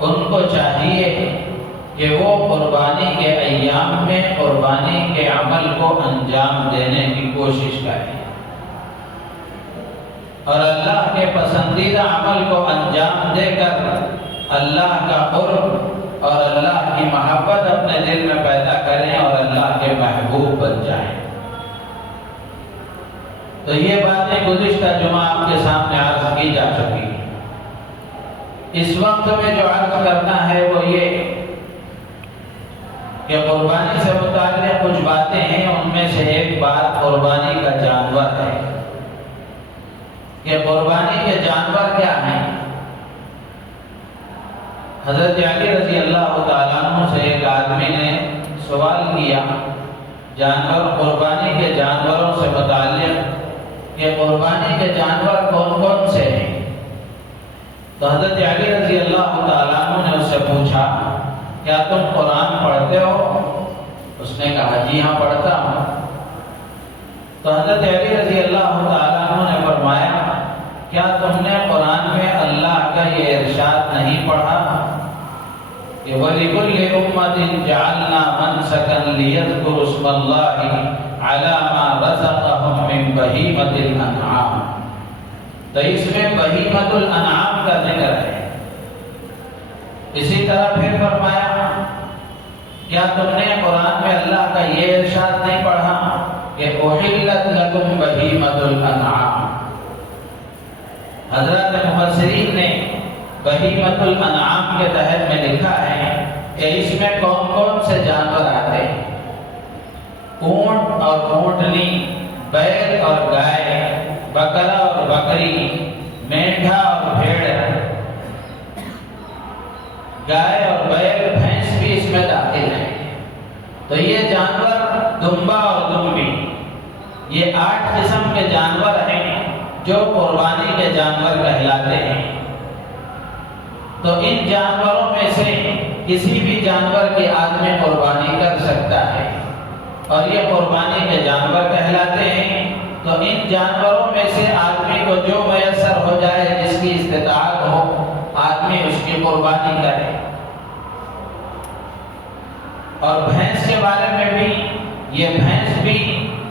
ان کو چاہیے کہ وہ قربانی کے ایام میں قربانی کے عمل کو انجام دینے کی کوشش کریں اور اللہ کے پسندیدہ عمل کو انجام دے کر اللہ کا قرب اور اللہ کی محبت اپنے دل میں پیدا کریں اور اللہ کے محبوب بن جائیں۔ تو یہ باتیں گزشتہ جمعہ آپ کے سامنے عرض کی جا چکی ہیں۔ اس وقت میں جو عرض کرنا ہے وہ یہ کہ قربانی سے متعلق کچھ باتیں ہیں، ان میں سے ایک بات قربانی کا جانور ہے کہ قربانی کے جانور کیا ہیں۔ حضرت علی رضی اللہ تعالیٰ عنہ سے ایک آدمی نے سوال کیا جانور قربانی کے جانوروں سے متعلق کہ قربانی کے جانور کون کون سے ہیں۔ تو حضرت علی رضی اللہ تعالیٰ عنہ نے اس سے پوچھا کیا تم قرآن پڑھتے ہو؟ اس نے کہا جی ہاں پڑھتا ہوں۔ تو حضرت علی رضی اللہ تعالیٰ عنہ نے فرمایا کیا تم نے قرآن میں اللہ کا یہ ارشاد نہیں پڑھا کہ وَلِكُلِّ أُمَّةٍ جَعَلْنَا مَنْسَكًا لِيَذْكُرُوا اسْمَ اللَّهِ عَلَى مَا رَزَقَهُم مِّن بَهِيمَةِ الْأَنْعَامِ۔ تو اس میں بہیمۃ الانعام کا ذکر ہے۔ اسی طرح پھر فرمایا کیا تم نے قرآن میں اللہ کا یہ ارشاد نہیں پڑھا کہ احلت لکم بہیمۃ الانعام۔ حضرت مفسرین نے بہیمۃ الانعام کے تحت میں لکھا ہے کہ اس میں کون کون سے جانور آتے ہیں؟ اونٹ اور اونٹنی، بیل اور گائے، بکرا اور بکری، مینڈھا اور بھیڑ، گائے اور بیل، بھینس بھی اس میں داخل ہے۔ تو یہ جانور دمبا اور دمبی، یہ 8 قسم کے جانور ہیں جو قربانی کے جانور کہلاتے ہیں۔ تو ان جانوروں میں سے کسی بھی جانور کی آدمی قربانی کر سکتا ہے اور یہ قربانی کے جانور کہلاتے ہیں۔ تو ان جانوروں میں سے آدمی کو جو میسر ہو جائے، جس کی استطاعت ہو، آدمی اس کی قربانی کرے۔ اور بھینس کے بارے میں بھی، یہ بھینس بھی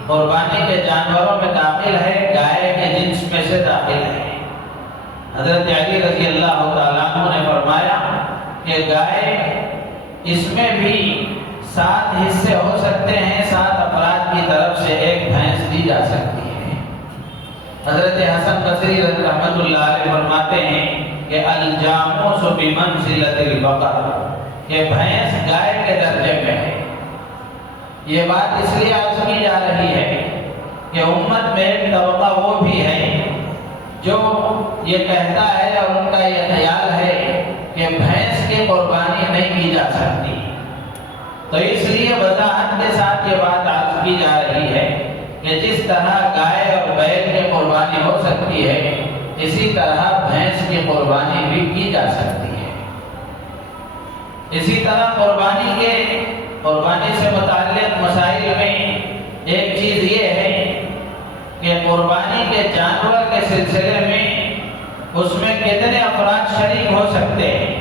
قربانی کے جانوروں میں داخل ہے، گائے کے جنس میں سے داخل ہے۔ حضرت علی رضی اللہ تعالیٰ عنہ نے فرمایا کہ گائے اس میں بھی 7 حصے ہو سکتے ہیں، 7 افراد کی طرف سے ایک بھینس دی جا سکتی ہے۔ حضرت حسن بصری رحمۃ اللہ علیہ فرماتے ہیں کہ الجاموس بمنزلۃ البقر، کہ بھینس گائے کے درجے میں ہے۔ یہ بات اس لیے عرض کی جا رہی ہے کہ امت میں ایک طبقہ وہ بھی ہے جو یہ کہتا ہے اور ان کا یہ خیال ہے کہ بھینس کی قربانی نہیں کی جا سکتی۔ تو اس لیے وضاحت کے ساتھ یہ بات عرض کی جا رہی ہے کہ جس طرح گائے اور بیل کی قربانی ہو سکتی ہے، اسی طرح بھینس کی قربانی بھی کی جا سکتی ہے۔ اسی طرح قربانی سے متعلق مسائل میں ایک چیز یہ ہے کہ قربانی کے جانور کے سلسلے میں اس میں کتنے افراد شریک ہو سکتے ہیں۔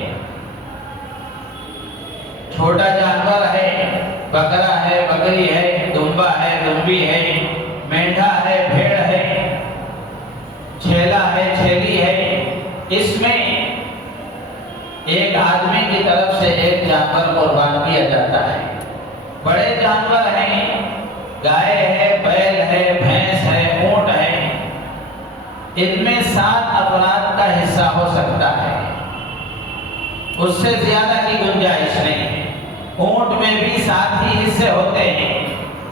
چھوٹا جانور ہے، بکرا ہے، بکری ہے، دمبا ہے، دمبی ہے، مینڈھا ہے، بھیڑ ہے، چھیلا ہے، چھیلی ہے، اس میں ایک آدمی کی طرف سے ایک جانور قربان کیا جاتا ہے۔ بڑے جانور ہیں، گائے ہے، بیل ہے، بھینس ہے، اونٹ ہے، ان میں 7 افراد کا حصہ ہو سکتا ہے، اس سے زیادہ کی گنجائش نہیں ہے۔ اونٹ میں بھی 7 ہی حصے ہوتے ہیں۔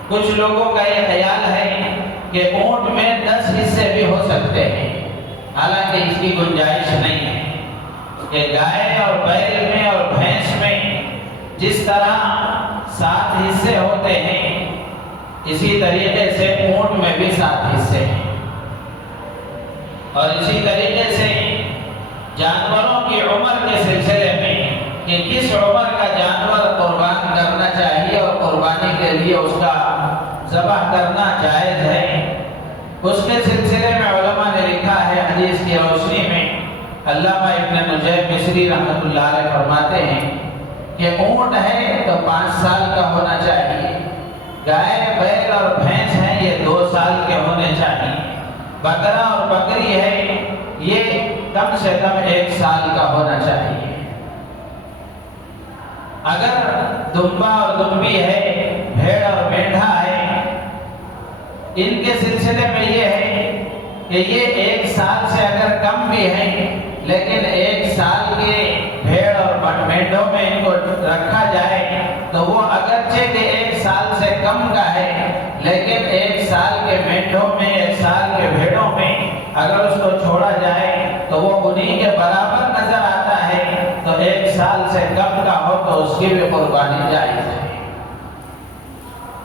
کچھ لوگوں کا یہ خیال ہے کہ اونٹ میں 10 حصے بھی ہو سکتے ہیں، حالانکہ اس کی گنجائش نہیں ہے کہ گائے اور بیل میں اور بھینس میں جس طرح 7 حصے ہوتے ہیں، اسی طریقے سے اونٹ میں بھی 7 حصے ہیں۔ اور اسی طریقے سے جانوروں کی عمر کے سلسلے میں کہ کس عمر کا جانور قربان کرنا چاہیے اور قربانی کے لیے اس کا ذبح کرنا جائز ہے، اس کے سلسلے میں علماء نے لکھا ہے حدیث کی روشنی میں علامہ ابن نجیب مصری رحمۃ اللہ علیہ فرماتے ہیں کہ اونٹ ہے تو 5 سال کا ہونا چاہیے، گائے بیل اور بھینس ہیں یہ 2 سال کے ہونے چاہیے، بکرا اور بکری ہے یہ کم سے کم 1 سال کا ہونا چاہیے۔ اگر دمبا اور دمبی ہے، بھیڑ اور مینڈھا ہے، ان کے سلسلے میں یہ ہے کہ یہ 1 سال سے اگر کم بھی ہیں لیکن 1 سال کے بھیڑ اور مینڈھوں میں ان کو رکھا جائے تو وہ اگرچہ کہ 1 سال سے کم کا ہے لیکن 1 سال کے مینڈھوں میں 1 سال کے بھیڑوں میں اگر اس کو چھوڑا جائے تو وہ انہی کے برابر نظر آتا ہے، تو 1 سال سے کم کا ہو تو اس کی بھی قربانی جائز ہے۔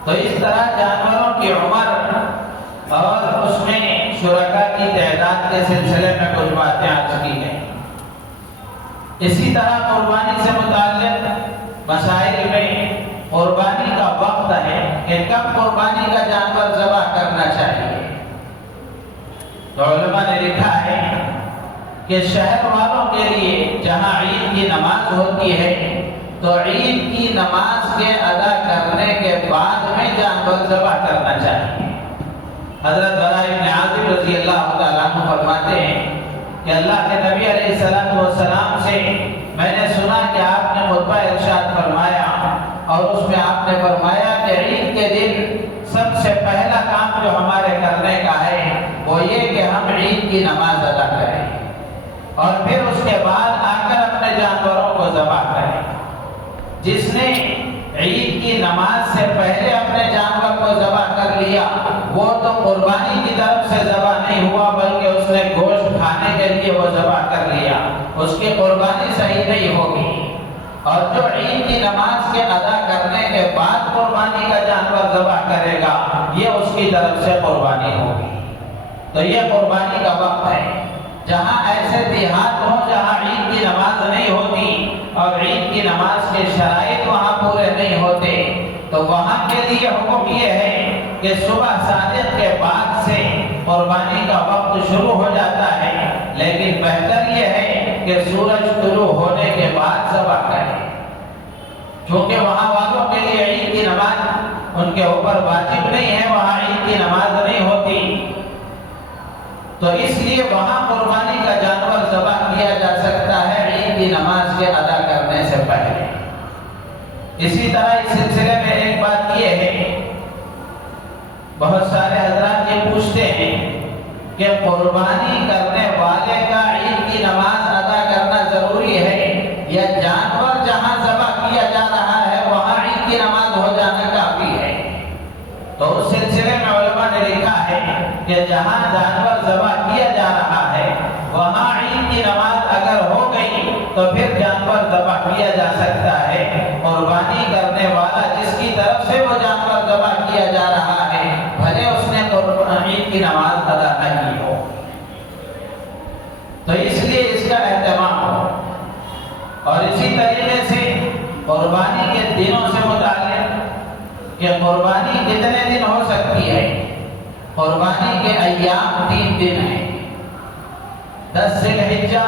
تو اس طرح جانوروں کی عمر اور اس میں شرکاء کی تعداد کے سلسلے میں کچھ باتیں عرض کی گئیں۔ اسی طرح قربانی سے متعلق مسائل میں قربانی کا وقت ہے کہ کب قربانی کا جانور ذبح کرنا چاہیے۔ تو علماء نے لکھا ہے کہ شہر والوں کے لیے جہاں عید کی نماز ہوتی ہے تو عید کی نماز کے ادا کرنے کے بعد میں جانور ذبح کرنا چاہیے۔ حضرت براء بن عازب رضی اللہ تعالیٰ عنہ فرماتے ہیں کہ اللہ کے نبی علیہ السلام سے میں نے سنا کہ آپ نے خطبہ ارشاد فرمایا اور اس میں آپ نے فرمایا کہ عید کے دن سب سے پہلا کام جو ہمارے کرنے کا ہے وہ یہ کہ ہم عید کی نماز ادا کریں اور پھر اس کے بعد آ کر اپنے جانوروں کو ذبح کریں۔ جس نے عید کی نماز سے پہلے اپنے جانور کو ذبح کر لیا وہ تو قربانی کی طرف سے ذبح نہیں ہوا بلکہ اس نے گوشت کھانے کے لیے وہ ذبح کر لیا، اس کی قربانی صحیح نہیں ہوگی۔ اور جو عید کی نماز کے ادا کرنے کے بعد قربانی کا جانور ذبح کرے گا یہ اس کی طرف سے قربانی ہوگی۔ تو یہ قربانی کا وقت ہے۔ جہاں ایسے دیہات ہوں جہاں عید کی نماز نہیں ہوتی اور عید کی نماز کے شرائط وہاں پورے نہیں ہوتے تو وہاں کے لیے حکم یہ ہے کہ صبح صادق کے بعد سے قربانی کا وقت شروع ہو جاتا ہے، لیکن بہتر یہ ہے کہ سورج طلوع ہونے کے بعد ذبح کریں، کیونکہ وہاں والوں کے لیے عید کی نماز ان کے اوپر واجب نہیں ہے، وہاں عید کی نماز نہیں ہوتی، تو اس لیے وہاں قربانی کا جانور ذبح کیا جا سکتا ہے عید کی نماز کے ادا کرنے سے پہلے۔ اسی طرح اس سلسلے میں ایک بات یہ ہے، بہت سارے حضرات یہ پوچھتے ہیں کہ قربانی کرنے والے کا عید کی نماز ادا کرنا ضروری ہے یا جانور جہاں ذبح کیا جا رہا ہے وہاں عید کی نماز ہو جانا کافی ہے؟ تو اس سلسلے میں علماء نے لکھا ہے کہ جہاں جانور ذبح کیا جا رہا ہے وہاں عید کی نماز اگر ہو گئی تو پھر جانور ذبح کیا جا سکتا ہے۔ قربانی کرنے والا جس کی طرف سے وہ جانور ذبح کیا جا رہا ہے بھلے اس نے عید کی نماز ادا نہیں ہو، تو اس لیے اس کا اہتمام ہو۔ اور اسی طریقے سے قربانی کے دنوں سے متعلق کہ قربانی کتنے دن ہو سکتی ہے؟ قربانی کے ایام 3 دن ہیں، 10 ذی الحجہ،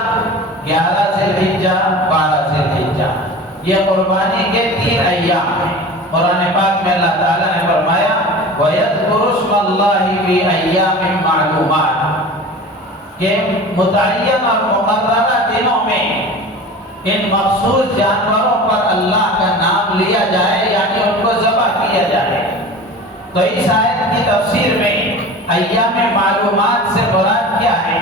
11 ذی الحجہ، 12 ذی الحجہ، یہ قربانی کے 3 ایام ہیں۔ قرآن پاک میں اللہ تعالیٰ نے فرمایا وَيَذْكُرُ اسْمَ اللَّهِ فِي أَيَّامٍ مَّعْلُومَاتٍ کہ متعین اور مقررہ دنوں میں ان مخصوص جانوروں پر اللہ کا نام لیا جائے یعنی ان کو ذبح کیا جائے۔ تو اس آیت کی تفسیر میں ایام معلومات سے مراد کیا ہے؟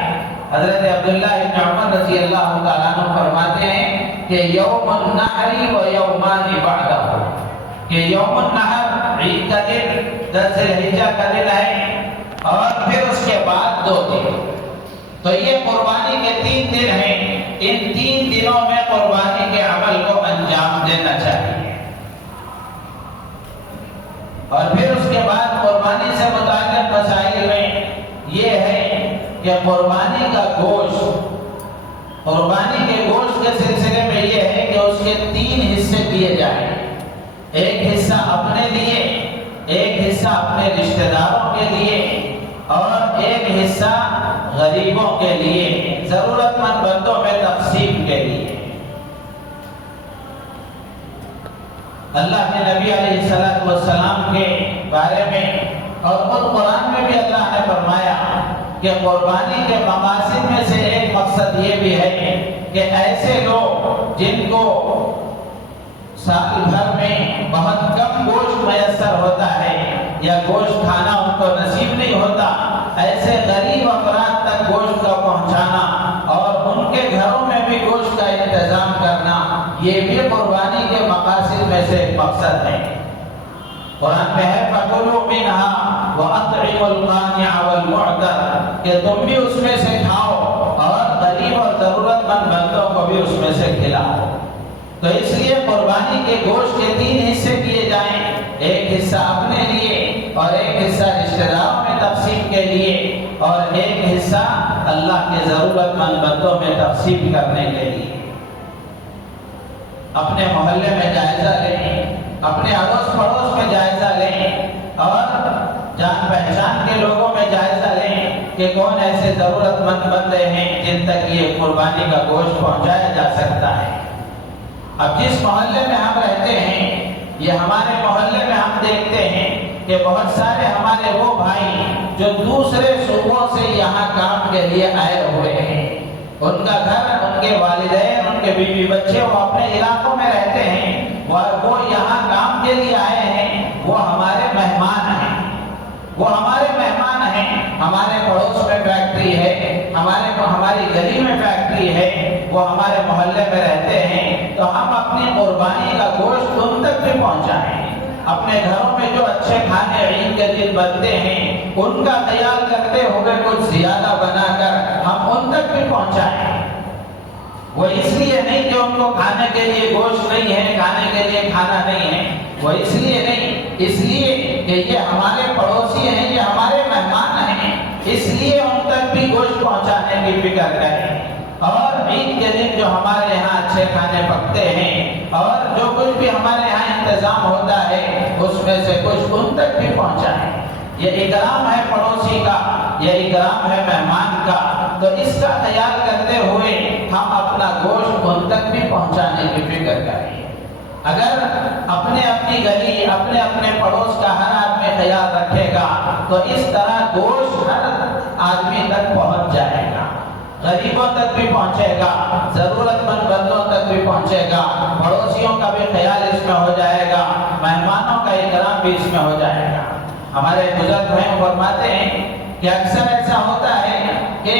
حضرت عبداللہ بن عمر رضی اللہ تعالیٰ عنہ فرماتے ہیں کہ یوم النحر و یومان بعدہ، کہ یوم النحر عید کا دن 10 ذی الحجہ کا دن ہے اور پھر اس کے بعد 2 دن، تو یہ قربانی کے 3 دن ہیں۔ ان 3 دنوں میں قربانی کے عمل کو انجام دینا چاہیے۔ اور پھر اس کے بعد قربانی سے متعلق مسائل میں یہ ہے کہ قربانی کا گوشت، قربانی کے گوشت کے سلسلے میں یہ ہے کہ اس کے 3 حصے دیے جائیں، ایک حصہ اپنے لیے، ایک حصہ اپنے رشتہ داروں کے لیے اور ایک حصہ غریبوں کے لیے، ضرورت مند بندوں میں تقسیم کے لیے۔ اللہ کے نبی علیہ السلام کے بارے میں اور خود قرآن میں بھی اللہ نے فرمایا کہ قربانی کے مقاصد میں سے ایک مقصد یہ بھی ہے کہ ایسے لوگ جن کو سال بھر میں بہت کم گوشت میسر ہوتا ہے یا گوشت کھانا ان کو نصیب نہیں ہوتا، ایسے غریب افراد تک گوشت کا پہنچانا اور ان کے گھروں میں بھی گوشت کا انتظام کرنا، یہ بھی قربانی کے مقاصد میں سے ایک مقصد ہے۔ قرآن میں ہے فَكُلُوا مِنْهَا وَأَطْعِمُوا الْقَانِعَ وَالْمُعْتَرَ کہ تم بھی اس میں سے کھاؤ اور غریب اور ضرورت مند بندوں کو بھی اس میں سے کھلاؤ۔ تو اس لیے قربانی کے گوشت کے 3 حصے کیے جائیں، ایک حصہ اپنے لیے اور ایک حصہ رشتہ داروں میں تقسیم کے لیے اور ایک حصہ اللہ کے ضرورت مند بندوں میں تقسیم کرنے کے لیے۔ اپنے محلے میں جائزہ لیں، اپنے اڑوس پڑوس میں جائزہ لیں اور جان پہچان کے لوگوں میں جائزہ لیں کہ کون ایسے ضرورت مند بندے ہیں جن تک یہ قربانی کا گوشت پہنچایا جا سکتا ہے۔ اب جس محلے میں ہم رہتے ہیں، یہ ہمارے محلے میں ہم دیکھتے ہیں کہ بہت سارے ہمارے وہ بھائی جو دوسرے صوبوں سے یہاں کام کے لیے آئے ہوئے ہیں، ان کا گھر، ان کے والدین، ان کے بیوی بچے وہ اپنے علاقوں میں رہتے ہیں اور وہ یہاں کام کے لیے آئے ہیں، وہ ہمارے مہمان ہیں، وہ ہمارے مہمان ہیں۔ ہمارے پڑوس میں فیکٹری ہے، ہماری گلی میں فیکٹری ہے، وہ ہمارے محلے میں رہتے ہیں، تو ہم اپنی قربانی کا گوشت ان تک بھی پہنچائیں۔ اپنے گھروں میں جو اچھے کھانے عید کے دن بنتے ہیں ان کا خیال کرتے ہوئے کچھ زیادہ بنا کر ہم ان تک بھی پہنچائیں۔ وہ اس لیے نہیں کہ ان کو کھانے کے لیے گوشت نہیں ہے، کھانے کے لیے کھانا نہیں ہے، وہ اس لیے نہیں، اس لیے کہ یہ ہمارے پڑوسی ہیں، یہ ہمارے مہمان ہیں، اس لیے ان تک بھی گوشت پہنچانے کی فکر کریں۔ اور عید کے دن جو ہمارے یہاں اچھے کھانے پکتے ہیں اور جو کچھ بھی ہمارے یہاں انتظام ہوتا ہے اس میں سے کچھ ان تک بھی پہنچائیں۔ یہ اکرام ہے پڑوسی کا، یہ اکرام ہے مہمان کا، تو اس کا خیال کرتے ہوئے ہم اپنا گوشت ان تک بھی پہنچانے کی فکر کریں۔ اگر اپنی گلی، اپنے پڑوس کا ہر آدمی خیال رکھے گا تو اس طرح گوشت ہر آدمی تک پہنچ جائے گا، غریبوں تک بھی پہنچے گا، ضرورت مند بندوں تک بھی پہنچے گا، پڑوسیوں کا بھی خیال اس میں ہو جائے گا، مہمانوں کا اکرام بھی اس میں ہو جائے گا۔ ہمارے بزرگ ہیں فرماتے ہیں کہ اکثر ایسا ہوتا ہے کہ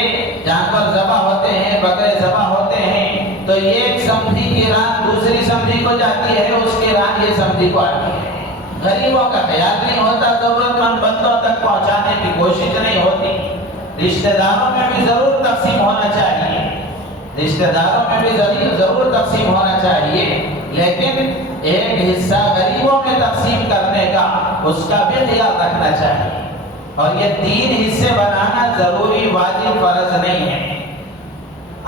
جانور ذبح ہوتے ہیں، بکرے ذبح ہوتے ہیں، تو ایک سمدھی کی ران دوسری سمدھی کو جاتی ہے، اس کی ران یہ سمدھی کو آتی ہے۔ غریبوں کا خیال نہیں ہوتا، ضرورت مند بندوں تک پہنچانے کی کوشش نہیں ہوتی۔ رشتہ داروں میں بھی ضرور تقسیم ہونا چاہیے، رشتہ داروں میں بھی ضرور تقسیم ہونا چاہیے، لیکن ایک حصہ غریبوں میں تقسیم کرنے کا اس کا بھی خیال رکھنا چاہیے۔ اور یہ 3 حصے بنانا ضروری، واجب، فرض نہیں ہے۔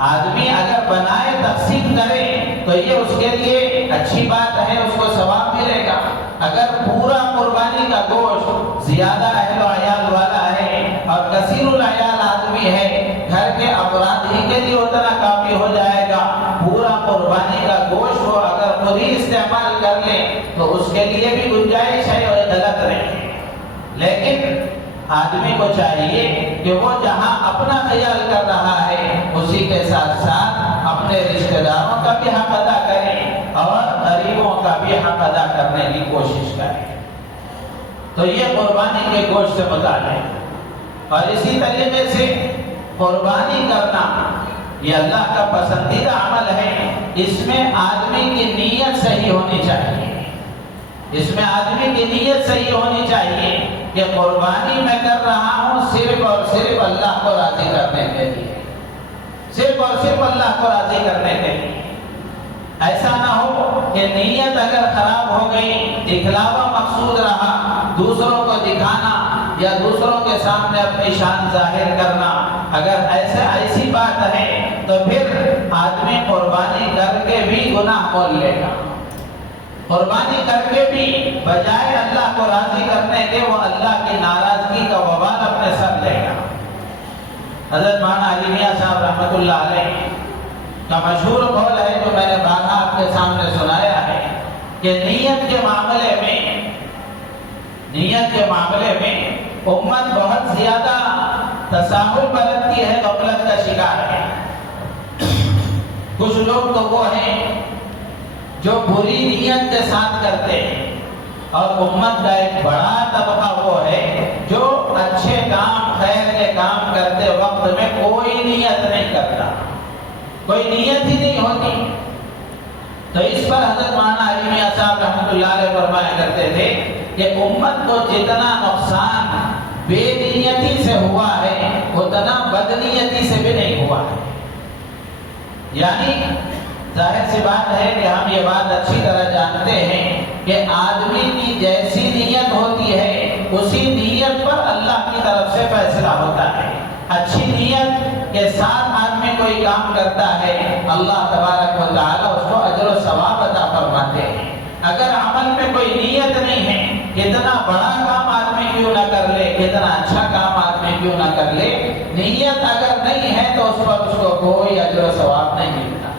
آدمی اگر بنائے، تقسیم کرے تو یہ اس کے لیے اچھی بات ہے، اس کو ثواب ملے گا۔ اگر پورا قربانی کا گوشت زیادہ اہل و عیال والا ہے اور کثیر العیال آدمی ہے، گھر کے افراد ہی کے لیے اتنا کافی ہو جائے گا، پورا قربانی کا گوشت وہ اگر خود ہی استعمال کر لے تو اس کے لیے بھی گنجائش ہے اور غلط نہیں ہے۔ لیکن آدمی کو چاہیے کہ وہ جہاں اپنا خیال کر رہا ہے اسی کے ساتھ ساتھ اپنے رشتہ داروں کا بھی حق ادا کرے اور غریبوں کا بھی حق ادا کرنے کی کوشش کرے۔ تو یہ قربانی کے گوشت سے متعلق۔ اور اسی طریقے سے قربانی کرنا یہ اللہ کا پسندیدہ عمل ہے، اس میں آدمی کی نیت صحیح ہونی چاہیے، اس میں آدمی کی نیت صحیح ہونی چاہیے کہ قربانی میں کر رہا ہوں صرف اور صرف اللہ کو راضی کرنے کے لیے، صرف اور صرف اللہ کو راضی کرنے کے لیے۔ ایسا نہ ہو کہ نیت اگر خراب ہو گئی، دکھلاوا مقصود رہا، دوسروں کو دکھانا یا دوسروں کے سامنے اپنی شان ظاہر کرنا، اگر ایسی بات ہے تو پھر آدمی قربانی کر کے بھی گناہ مول لے گا۔ قربانی کر کے بھی بجائے اللہ کو راضی کرنے کے وہ اللہ کی ناراضگی کا وبال اپنے سر لے گا۔ حضرت مولانا علی میاں صاحب رحمۃ اللہ علیہ کا مشہور قول ہے جو میں نے بارہا آپ کے سامنے سنایا ہے کہ نیت کے معاملے میں امت بہت زیادہ تساہل برتتی ہے، غفلت کا شکار ہے۔ کچھ لوگ تو وہ ہیں جو بری نیت کے ساتھ کرتے ہیں، اور امت کا ایک بڑا طبقہ وہ ہے جو اچھے کام، خیر کے کام کرتے وقت میں کوئی نیت نہیں کرتا، کوئی نیت ہی نہیں ہوتی۔ تو اس پر حضرت مولانا علی میاں صاحب رحمۃ اللہ علیہ فرمایا کرتے تھے کہ امت کو جتنا نقصان بے نیتی سے ہوا ہے اتنا بدنیتی سے بھی نہیں ہوا ہے۔ یعنی ظاہر سی بات ہے کہ ہم یہ بات اچھی طرح جانتے ہیں کہ آدمی کی جیسی نیت ہوتی ہے اسی نیت پر اللہ کی طرف سے فیصلہ ہوتا ہے۔ اچھی نیت کے ساتھ آدمی کوئی کام کرتا ہے، اللہ تبارک و تعالی اس کو اجر و ثواب عطا فرماتے ہیں۔ اگر عمل میں کوئی نیت نہیں ہے، کتنا بڑا کام آدمی کیوں نہ کر لے، کتنا اچھا کام آدمی کیوں نہ کر لے، نیت اگر نہیں ہے تو اس پر اس کو کوئی اجر و ثواب نہیں ملتا۔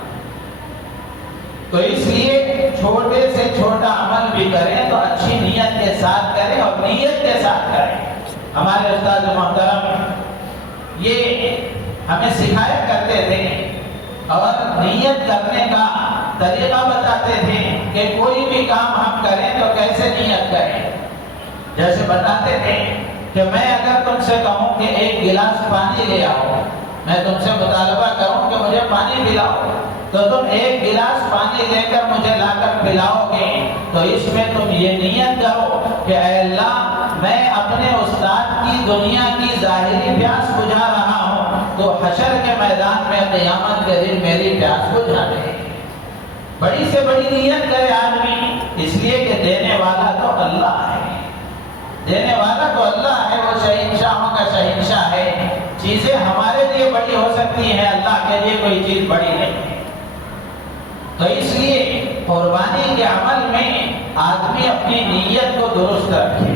تو اس لیے چھوٹے سے چھوٹا عمل بھی کریں تو اچھی نیت کے ساتھ کریں اور نیت کے ساتھ کریں۔ ہمارے استاد محترم یہ ہمیں سکھایا کرتے تھے اور نیت کرنے کا طریقہ بتاتے تھے کہ کوئی بھی کام ہم کریں تو کیسے نیت کریں۔ جیسے بتاتے تھے کہ میں اگر تم سے کہوں کہ ایک گلاس پانی لے آؤ، میں تم سے مطالبہ کروں کہ مجھے پانی پلاؤ، تو تم ایک گلاس پانی لے کر مجھے لا کر پلاؤ گے تو اس میں تم یہ نیت کرو کہ اے اللہ میں اپنے استاد کی دنیا کی ظاہری پیاس بجھا رہا ہوں تو حشر کے میدان میں قیامت کے دن میری پیاس بجھا دے۔ بڑی سے بڑی نیت کرے آدمی، اس لیے کہ دینے والا تو اللہ ہے، دینے والا تو اللہ ہے، وہ شہنشاہوں کا شہنشاہ ہے۔ چیزیں ہمارے لیے بڑی ہو سکتی ہیں، اللہ کے لیے کوئی چیز بڑی نہیں ہے۔ تو اس لیے قربانی کے عمل میں آدمی اپنی نیت کو درست رکھے،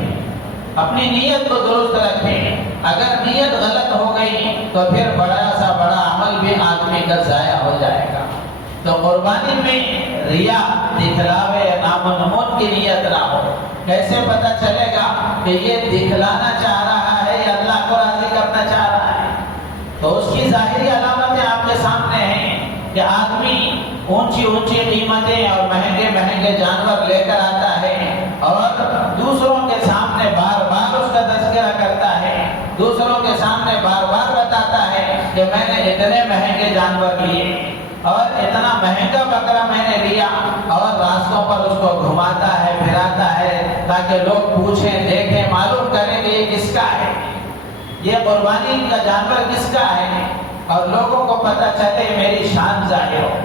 اپنی نیت کو درست رکھے۔ اگر نیت غلط ہو گئی تو پھر بڑا سا بڑا عمل بھی آدمی کا ضائع ہو جائے گا۔ تو قربانی میں ریا، دکھلاوے، نام و نمود کی نیت نہ ہو۔ کیسے پتہ چلے گا کہ یہ دکھلانا چاہ رہا ہے یا اللہ کو راضی کرنا چاہ رہا ہے؟ تو اس کی ظاہری علامتیں آپ کے سامنے ہیں کہ آدمی اونچی اونچی قیمتیں اور مہنگے مہنگے جانور لے کر آتا ہے اور دوسروں کے سامنے بار بار اس کا تذکرہ کرتا ہے، دوسروں کے سامنے بار بار بتاتا ہے کہ میں نے اتنے مہنگے جانور لیے اور اتنا مہنگا بکرا میں نے لیا، اور راستوں پر اس کو گھماتا ہے، پھراتا ہے تاکہ لوگ پوچھیں، دیکھیں، معلوم کریں کہ یہ کس کا ہے، یہ قربانی کا جانور کس کا ہے، اور لوگوں کو پتہ چلے، میری شان ظاہر ہو۔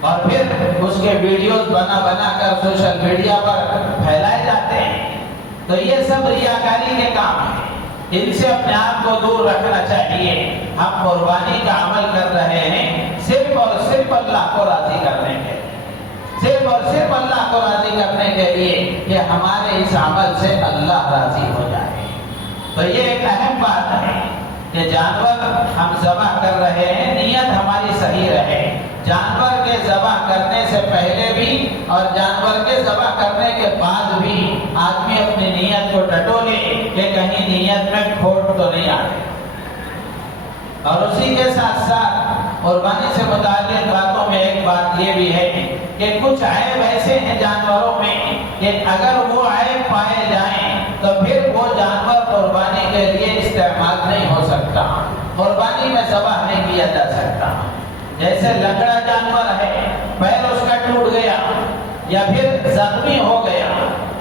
اور پھر اس کے ویڈیوز بنا بنا کر سوشل میڈیا پر پھیلائے جاتے ہیں۔ تو یہ سب ریاکاری کے کام ہیں، ان سے اپنے آپ کو دور رکھنا چاہیے۔ ہم قربانی کا عمل کر رہے ہیں صرف اور صرف اللہ کو راضی کرنے کے لیے، صرف اور صرف اللہ کو راضی کرنے کے لیے کہ ہمارے اس عمل سے اللہ راضی ہو جائے۔ تو یہ ایک اہم بات ہے کہ جانور ہم ذبح کر رہے ہیں، نیت ہماری صحیح رہے۔ جانور کے ذبح کرنے سے پہلے بھی اور جانور کے ذبح کرنے کے بعد بھی آدمی اپنی نیت کو ٹٹولے کہ کہیں نیت میں کھوٹ تو نہیں آ رہی۔ اور اسی کے ساتھ ساتھ قربانی سے متعلق باتوں میں ایک بات یہ بھی ہے کہ کچھ عیب ایسے ہیں جانوروں میں کہ اگر وہ عیب پائے جائیں تو پھر وہ جانور قربانی کے لیے استعمال نہیں ہو سکتا، قربانی میں ذبح نہیں کیا جا سکتا۔ جیسے لنگڑا جانور ہے، پیر اس کا ٹوٹ گیا یا پھر زخمی ہو گیا،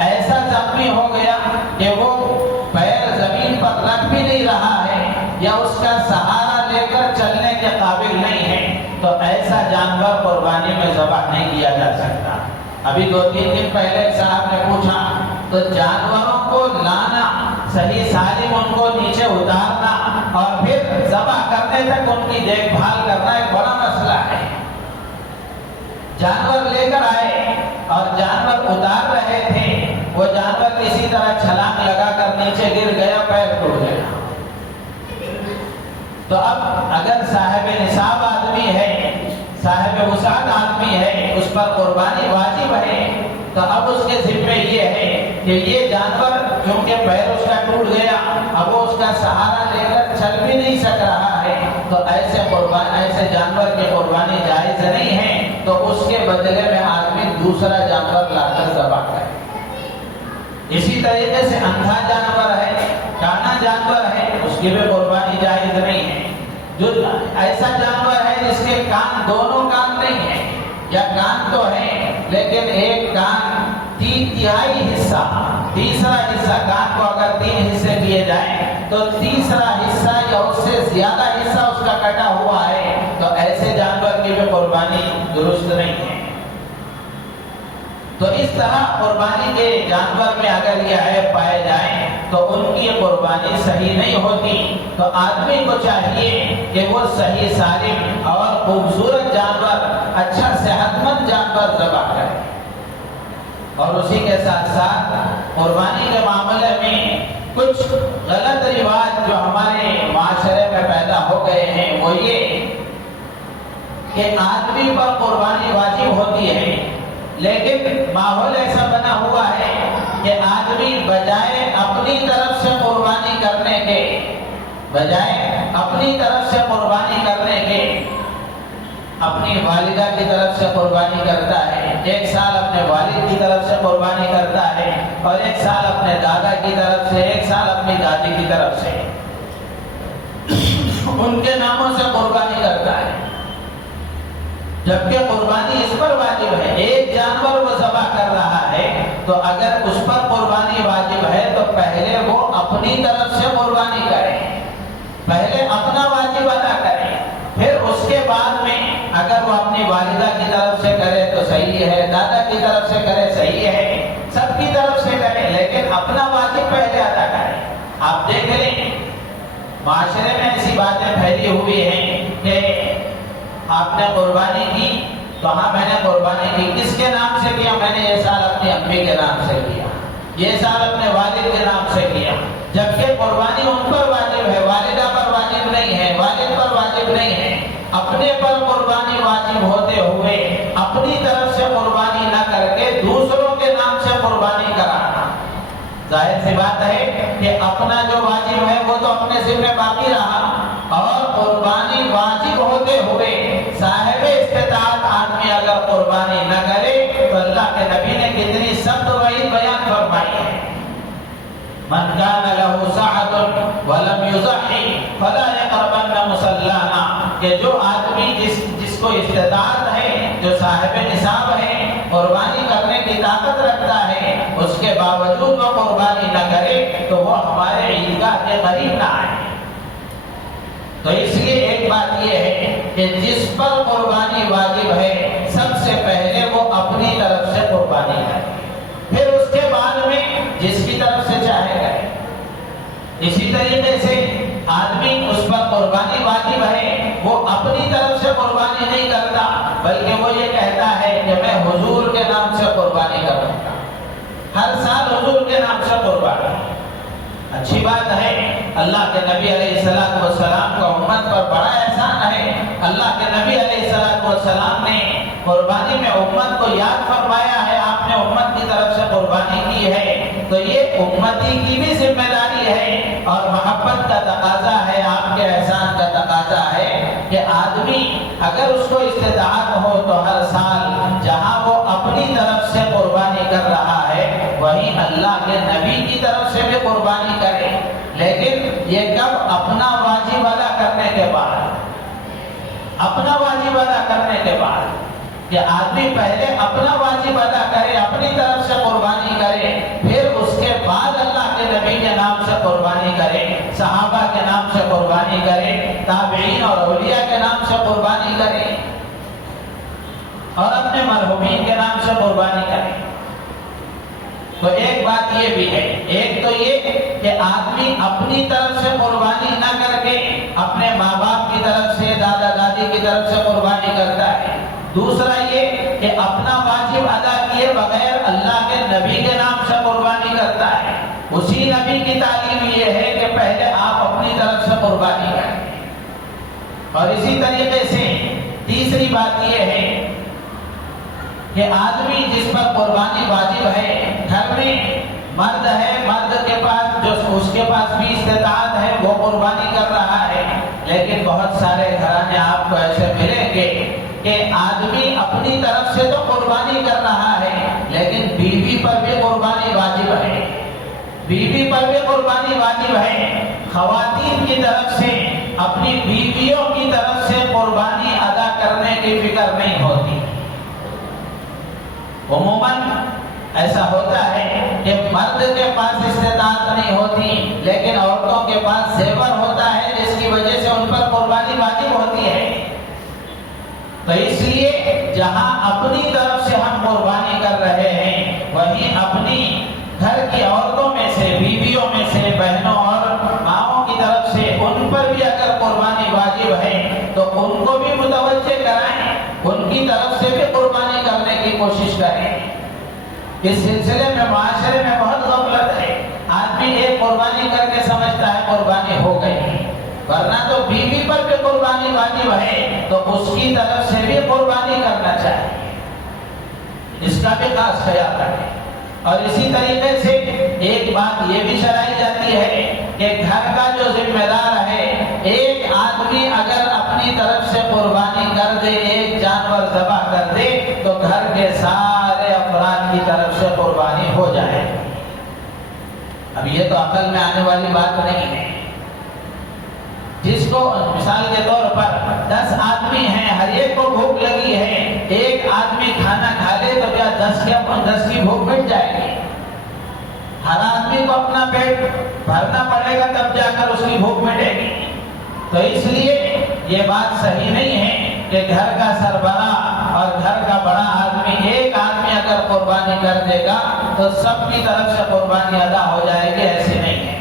ایسا زخمی ہو گیا کہ وہ پیر زمین پر رکھ بھی نہیں رہا ہے یا اس کا سہارا لے کر چلنے کے قابل نہیں ہے، تو ایسا جانور قربانی میں ذبح نہیں کیا جا سکتا۔ ابھی 2-3 دن پہلے صاحب نے پوچھا تو جانوروں کو لانا، صحیح سالم ان کو نیچے اتارنا اور پھر ذبح کرنے تک ان کی دیکھ بھال کرنا ایک بڑا مسئلہ ہے۔ جانور لے کر آئے اور جانور اتار رہے تھے، وہ جانور کسی طرح چھلانگ لگا کر نیچے گر گیا، پیر ٹوٹ گیا۔ تو اب اگر صاحب نصاب آدمی ہے، صاحب وسعت آدمی ہے، اس پر قربانی واجب ہے، تو اب اس کے ذمے یہ ہے کہ یہ جانور کیونکہ پیر اس کا ٹوٹ گیا، اب وہ اس کا سہارا لے کر چل بھی نہیں سک رہا ہے، تو ایسے جانور کی قربانی جائز نہیں ہے، تو اس کے بدلے میں آدمی دوسرا جانور لا کر ذبح کرے۔ اسی طریقے سے اندھا جانور ہے، کانا جانور ہے، اس کی بھی قربانی جائز نہیں ہے۔ جو ایسا جانور ہے جس کے کان دونوں کان نہیں ہیں، یا کان تو ہے لیکن ایک کان 3/3 حصہ، تیسرا حصہ، کان کو اگر 3 حصے کیے جائیں تو تیسرا حصہ یا اس سے زیادہ حصہ اس کا کٹا ہوا ہے، تو ایسے جانور کی بھی قربانی درست نہیں ہے۔ تو اس طرح قربانی کے جانور میں اگر یہ عیب پائے جائیں تو ان کی قربانی صحیح نہیں ہوتی۔ تو آدمی کو چاہیے کہ وہ صحیح سالم اور خوبصورت جانور، اچھا صحت مند جانور ذبح کرے۔ اور اسی کے ساتھ ساتھ قربانی کے معاملے میں کچھ غلط رواج جو ہمارے معاشرے میں پیدا ہو گئے ہیں، وہ یہ کہ آدمی پر قربانی واجب ہوتی ہے، لیکن ماحول ایسا بنا ہوا ہے کہ آدمی بجائے اپنی طرف سے قربانی کرنے کے، اپنی والدہ کی طرف سے قربانی کرتا ہے، ایک سال اپنے والد کی طرف سے قربانی کرتا ہے، اور ایک سال اپنے دادا کی طرف سے، ایک سال اپنی دادی کی طرف سے، ان کے ناموں سے قربانی کرتا ہے، جبکہ قربانی اس پر واجب ہے۔ ایک جانور وہ ذبح کر رہا ہے، تو اگر اس پر قربانی واجب ہے تو پہلے وہ اپنی طرف سے قربانی کرے، پہلے اپنا واجب ادا کرے، پھر اس کے بعد میں اگر وہ اپنی والدہ کی طرف سے کرے تو صحیح ہے، دادا کی طرف سے کرے صحیح ہے، سب کی طرف سے کرے، لیکن اپنا واجب پہلے ادا کرے۔ آپ دیکھ لیں معاشرے میں ایسی باتیں پھیلی ہوئی ہیں کہ آپ نے قربانی کی تو ہاں میں نے قربانی کی، کس کے نام سے کیا؟ میں نے یہ سال اپنی امی کے نام سے کیا، یہ سال اپنے والد کے نام سے کیا، جبکہ قربانی ان پر واجب ہے، والدہ پر واجب نہیں ہے، والد پر واجب نہیں ہے۔ اپنے پر قربانی واجب ہوتے ہوئے اپنی طرف سے قربانی نہ کر کے دوسروں کے نام سے قربانی کرانا، ظاہر سی بات ہے کہ اپنا جو واجب ہے وہ تو اپنے ذمہ باقی رہا، اور قربانی واجب ہوتے ہوئے صاحب استطاعت آدمی اگر قربانی نہ کرے تو اللہ کے نبی نے کتنی سخت وعید بیان فرمائی ہے۔ من کان لہ سعۃ ولم یضحی فلا یقربن مصلانا، کہ جو آدمی جس کو استطاعت ہے، جو صاحب نصاب ہے، قربانی کرنے کی طاقت رکھتا ہے، اس کے باوجود وہ قربانی نہ کرے تو وہ ہمارے عیدگاہ کے قریب نہ آئے۔ تو اس لیے ایک بات یہ ہے کہ جس پر قربانی واجب ہے سب سے پہلے وہ اپنی طرف سے قربانی کرے، پھر اس کے بعد میں جس کی طرف سے چاہے کرے۔ اسی طریقے سے آدمی اس پر قربانی واجب ہے، وہ اپنی طرف سے قربانی نہیں کرتا، بلکہ وہ یہ کہتا ہے کہ میں حضور کے نام سے قربانی کروں گا، ہر سال حضور کے نام سے قربانی۔ اچھی بات ہے، اللہ کے نبی علیہ السلام کا امت پر بڑا احسان ہے۔ اللہ کے نبی علیہ السلام نے قربانی میں امت کو یاد فرمایا ہے، آپ نے امت کی طرف سے قربانی کی ہے، تو یہ امتی کی بھی ذمہ داری ہے اور محبت کا تقاضا ہے، آپ کے احسان کا تقاضا ہے کہ آدمی اگر اس کو استطاعت ہو تو ہر سال جہاں وہ اپنی طرف سے قربانی کر رہا ہے وہیں اللہ کے نبی کی طرف سے بھی قربانی کرے، لیکن یہ کب؟ اپنا واجب ادا کرنے کے بعد، اپنا واجب ادا کرنے کے بعد، کہ آدمی پہلے اپنا واجب ادا کرے، اپنی طرف سے قربانی کرے، پھر اس کے بعد اللہ کے نبی کے نام سے قربانی کرے، صحابہ کے نام سے قربانی کرے، تابعین اور اولیاء کے نام سے قربانی کرے، اور اپنے مرحومین کے نام سے قربانی کرے۔ تو ایک بات یہ بھی ہے، ایک تو یہ کہ آدمی اپنی طرف سے قربانی نہ کر کے اپنے ماں باپ کی طرف سے، دادا دادی کی طرف سے قربانی کرتا ہے، دوسرا یہ کہ اپنا واجب ادا کیے بات یہ ہے کہ آدمی جس پر قربانی واجب ہے، گھر میں مرد ہے، مرد کے پاس جو اس کے پاس بھی استطاعت ہے وہ قربانی کر رہا ہے، لیکن بہت سارے گھرانے آپ کو ایسے ملیں گے کہ آدمی اپنی طرف سے تو قربانی کر رہا ہے لیکن بیوی پر بھی قربانی واجب ہے، بیوی پر بھی قربانی واجب ہے۔ خواتین کی طرف سے اپنی بیویوں کی طرف سے قربانی ادا کرنے کی فکر نہیں ہوتی۔ عموماً ایسا ہوتا ہے کہ مرد کے پاس استطاعت نہیں ہوتی لیکن عورتوں کے پاس زیور ہوتا ہے جس کی وجہ سے ان پر قربانی واجب ہوتی ہے۔ تو اس لیے جہاں اپنی طرف سے ہم قربانی کر رہے ہیں وہیں اپنی گھر کی عورتوں میں سے، بیویوں میں سے، بہنوں اور ماؤں کی طرف سے ان پر بھی اگر قربانی واجب ہے تو ان کو بھی متوجہ کرائیں، ان کی طرف سے بھی قربانی کرنے کی کوشش کریں۔ اس سلسلے میں معاشرے میں بہت غفلت ہے، آدمی ایک قربانی کر کے سمجھتا ہے قربانی ہو گئی، ورنہ تو بیوی پر بھی قربانی واجب ہے تو اس کی طرف سے بھی قربانی کرنا چاہیے، اس کا بھی خاص خیال رکھیں۔ اور اسی طریقے سے ایک بات یہ بھی شرعی جاتی ہے کہ گھر کا جو ذمہ دار ہے، ایک آدمی اگر اپنی طرف سے قربانی کر دے، ایک جانور ذبح کر دے تو گھر کے سارے افراد کی طرف سے قربانی ہو جائے۔ اب یہ تو عقل میں آنے والی بات نہیں ہے۔ جس کو مثال کے طور پر 10 آدمی ہیں، ہر ایک کو بھوک لگی ہے، ایک آدمی کھانا کھا لے تو کیا 10 کی بھوک مٹ جائے گی؟ ہر آدمی کو اپنا پیٹ بھرنا پڑے گا تب جا کر اس کی بھوک مٹے گی۔ تو اس لیے یہ بات صحیح نہیں ہے کہ گھر کا سربراہ اور گھر کا بڑا آدمی، ایک آدمی اگر قربانی کر دے گا تو سب کی طرف سے قربانی ادا ہو جائے گی، ایسے نہیں ہے۔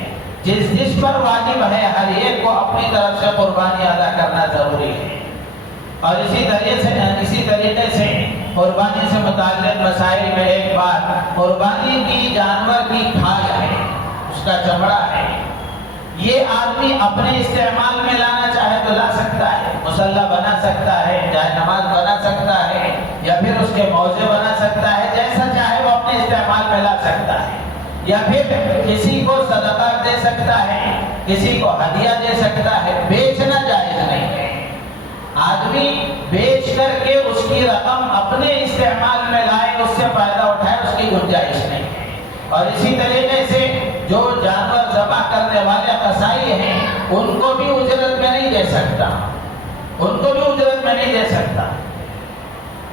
جس پر واجب ہے ہر ایک کو اپنی طرف سے قربانی ادا کرنا ضروری ہے۔ اور اسی طریقے سے قربانی سے متعلق مسائل میں ایک بات، قربانی کی جانور کی کھال ہے، اس کا چمڑا ہے، یہ آدمی اپنے استعمال میں لانا چاہے تو لا سکتا ہے، مصلی بنا سکتا ہے، جائے نماز بنا سکتا ہے، یا پھر اس کے موزے بنا سکتا ہے، جیسا چاہے وہ اپنے استعمال میں لا سکتا ہے، یا پھر کسی کو صدقہ دے سکتا ہے، کسی کو ہدیہ دے سکتا ہے۔ بیچنا جائز نہیں ہے، آدمی بیچ کر کے اس کی رقم اپنے استعمال میں لائے، اس سے فائدہ اٹھائے، اس کی گنجائش نہیں ہے۔ اور اسی طریقے سے جو جانور ذبح کرنے والے قصائی ہیں ان کو بھی اجرت میں نہیں دے سکتا، ان کو بھی اجرت میں نہیں دے سکتا،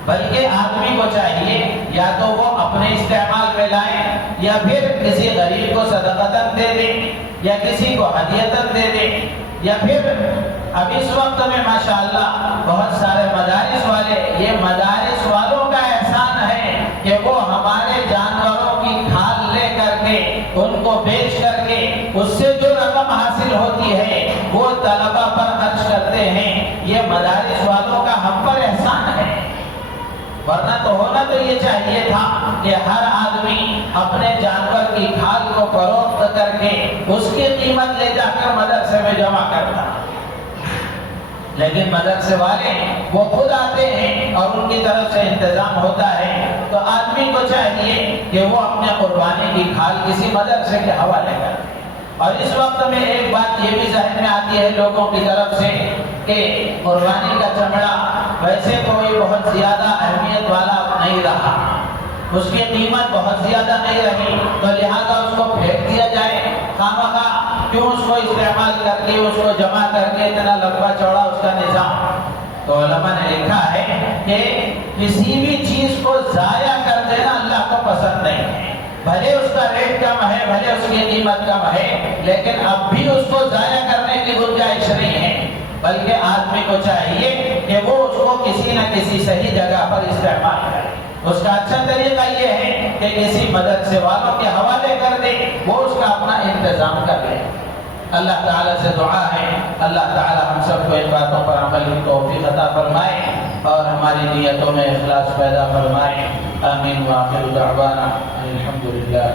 بلکہ آدمی کو چاہیے یا تو وہ اپنے استعمال میں لائیں یا پھر کسی غریب کو صدقۃً دے دیں یا کسی کو ہدیۃً دے دیں، یا پھر اب اس وقت میں ماشاءاللہ بہت سارے مدارس والے، یہ مدارس والوں کا احسان ہے کہ وہ ہمارے جانوروں کی کھال لے کر کے ان کو بیچ کر کے اس سے جو رقم حاصل ہوتی ہے وہ طلبہ پر خرچ کرتے ہیں، یہ مدارس والوں کا ہم پر احسان ہے۔ ورنہ تو ہونا تو یہ چاہیے تھا کہ ہر آدمی اپنے جانور کی کھال کو فروخت کر کے اس کی قیمت لے جا کر مدرسے میں جمع کرتا، لیکن مدرسے والے وہ خود آتے ہیں اور ان کی طرف سے انتظام ہوتا ہے، تو آدمی کو چاہیے کہ وہ اپنے قربانی کی کھال کسی مدرسے کے حوالے کرے۔ اور اس وقت میں ایک بات یہ بھی ذہن میں آتی ہے لوگوں کی طرف سے کہ قربانی کا چمڑا ویسے کوئی بہت زیادہ اہمیت والا نہیں رہا، اس کی قیمت بہت زیادہ نہیں رہی، تو لہذا اس کو پھینک دیا جائے، خامخواہ کیوں اس کو استعمال کر کے اس کو جمع کر کے اتنا لمبا چوڑا اس کا نظام۔ تو علماء نے لکھا ہے کہ کسی بھی چیز کو ضائع کر دینا اللہ کو پسند نہیں ہے، بھلے اس کا ریٹ کم ہے، بھلے اس کی قیمت کم ہے، لیکن اب بھی اس کو ضائع کرنے کی گنجائش نہیں ہے، بلکہ آدمی کو چاہیے کہ وہ اس کو کسی نہ کسی صحیح جگہ پر استعمال کرے۔ اس کا اچھا طریقہ یہ ہے کہ کسی مدرسے والوں کے حوالے کر دے، وہ اس کا اپنا انتظام کر لے۔ اللہ تعالیٰ سے دعا ہے اللہ تعالیٰ ہم سب کو ان باتوں پر عمل کی توفیق عطا فرمائے اور ہماری نیتوں میں اخلاص پیدا فرمائے۔ آمین وآخر دعوانا الحمدللہ۔